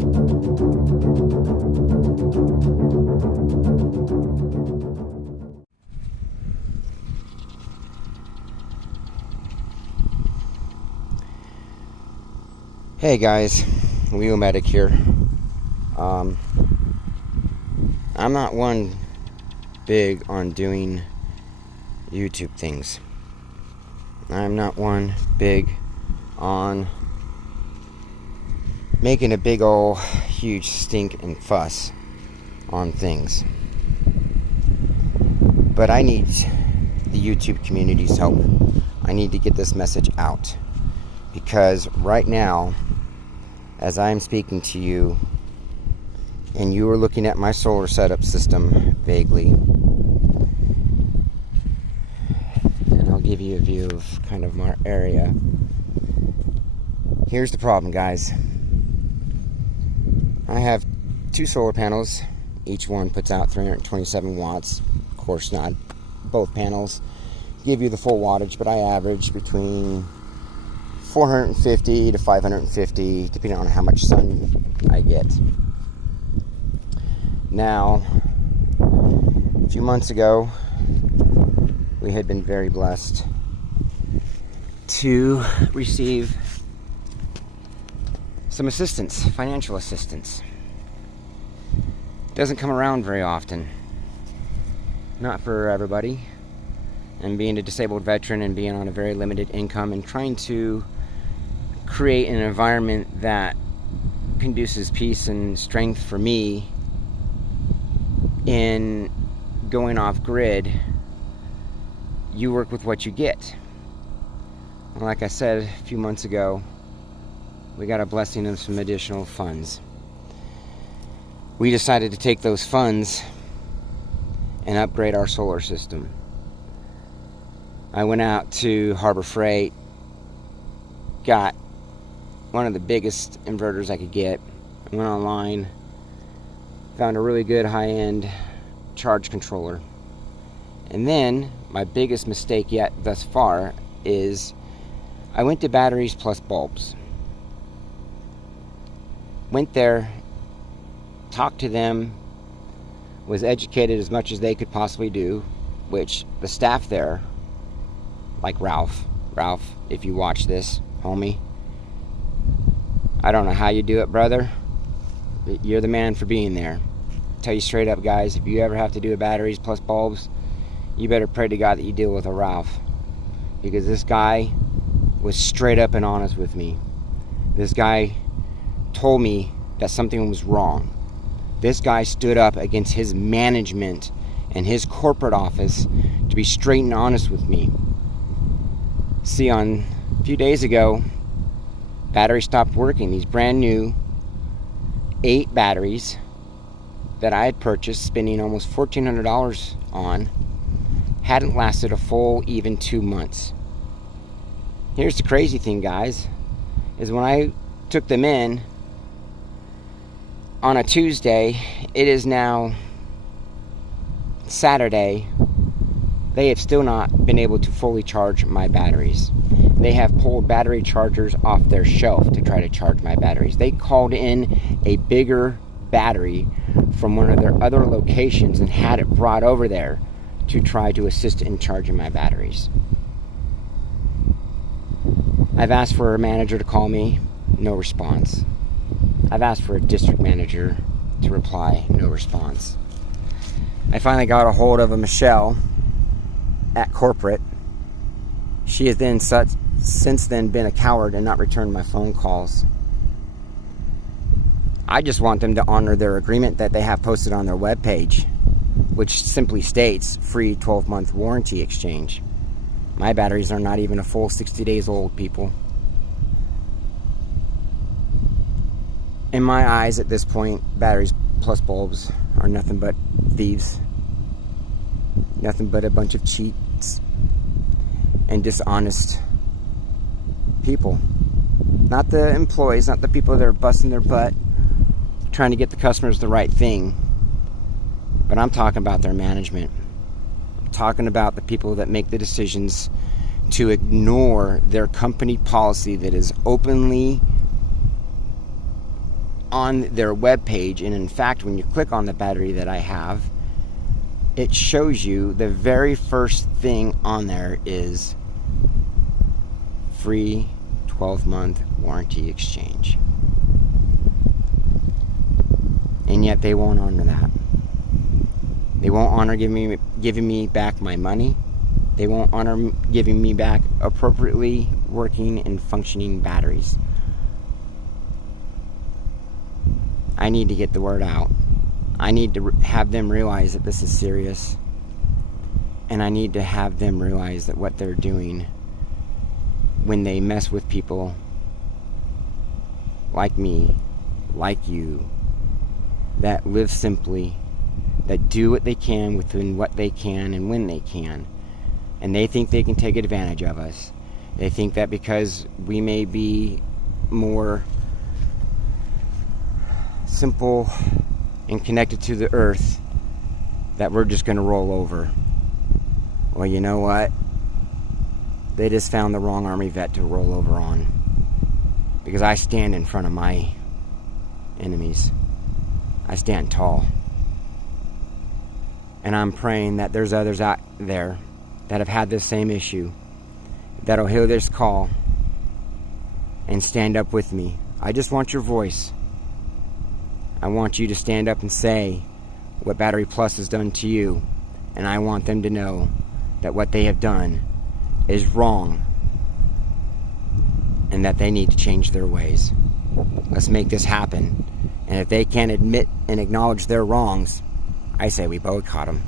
Hey guys, Wheelmedic here. I'm not one big on doing YouTube things. I'm not one big on making a big ol' huge stink and fuss on things. But I need the YouTube community's help. I need to get this message out. Because right now, as I am speaking to you, and you are looking at my solar setup system vaguely, and I'll give you a view of kind of my area. Here's the problem, guys. I have 2 solar panels. Each one puts out 327 watts. Of course, not both panels give you the full wattage, but I average between 450 to 550, depending on how much sun I get. Now, a few months ago, we had been very blessed to receive some assistance, financial assistance. Doesn't come around very often. Not for everybody. And being a disabled veteran and being on a very limited income and trying to create an environment that conduces peace and strength for me in going off grid, you work with what you get. Like I said a few months ago, we got a blessing of some additional funds. We decided to take those funds and upgrade our solar system. I went out to Harbor Freight, got one of the biggest inverters I could get. I went online, found a really good high-end charge controller. And then, my biggest mistake yet thus far is I went to batteries plus bulbs. Went there, talked to them, was educated as much as they could possibly do, which the staff there, like Ralph, if you watch this, homie, I don't know how you do it, brother. You're the man for being there. Tell you straight up, guys, if you ever have to do a batteries plus bulbs, you better pray to God that you deal with a Ralph. Because this guy was straight up and honest with me. This guy told me that something was wrong. This guy stood up against his management and his corporate office to be straight and honest with me. See, on a few days ago, battery stopped working. These brand new 8 batteries that I had purchased, spending almost $1,400 on, hadn't lasted a full even 2 months. Here's the crazy thing, guys, is when I took them in on a Tuesday, it is now Saturday, they have still not been able to fully charge my batteries. They have pulled battery chargers off their shelf to try to charge my batteries. They called in a bigger battery from one of their other locations and had it brought over there to try to assist in charging my batteries. I've asked for a manager to call me, no response. I've asked for a district manager to reply, no response. I finally got a hold of a Michelle at corporate. She has then since then been a coward and not returned my phone calls. I just want them to honor their agreement that they have posted on their webpage, which simply states free 12-month warranty exchange. My batteries are not even a full 60 days old, people. In my eyes at this point, batteries plus bulbs are nothing but thieves. Nothing but a bunch of cheats and dishonest people. Not the employees, not the people that are busting their butt trying to get the customers the right thing. But I'm talking about their management. I'm talking about the people that make the decisions to ignore their company policy that is openly on their webpage. And in fact, when you click on the battery that I have, it shows you the very first thing on there is free 12-month warranty exchange. And yet they won't honor that. They won't honor giving me back my money. They won't honor giving me back appropriately working and functioning batteries. I need to get the word out. I need to have them realize that this is serious. And I need to have them realize that what they're doing when they mess with people like me, like you, that live simply, that do what they can within what they can and when they can, and they think they can take advantage of us. They think that because we may be more simple and connected to the earth, that we're just going to roll over. Well, you know what? They just found the wrong Army vet to roll over on, because I stand in front of my enemies. I stand tall. And I'm praying that there's others out there that have had this same issue, that'll hear this call and stand up with me. I just want your voice. I want you to stand up and say what Battery Plus has done to you. And I want them to know that what they have done is wrong and that they need to change their ways. Let's make this happen. And if they can't admit and acknowledge their wrongs, I say we boycott them.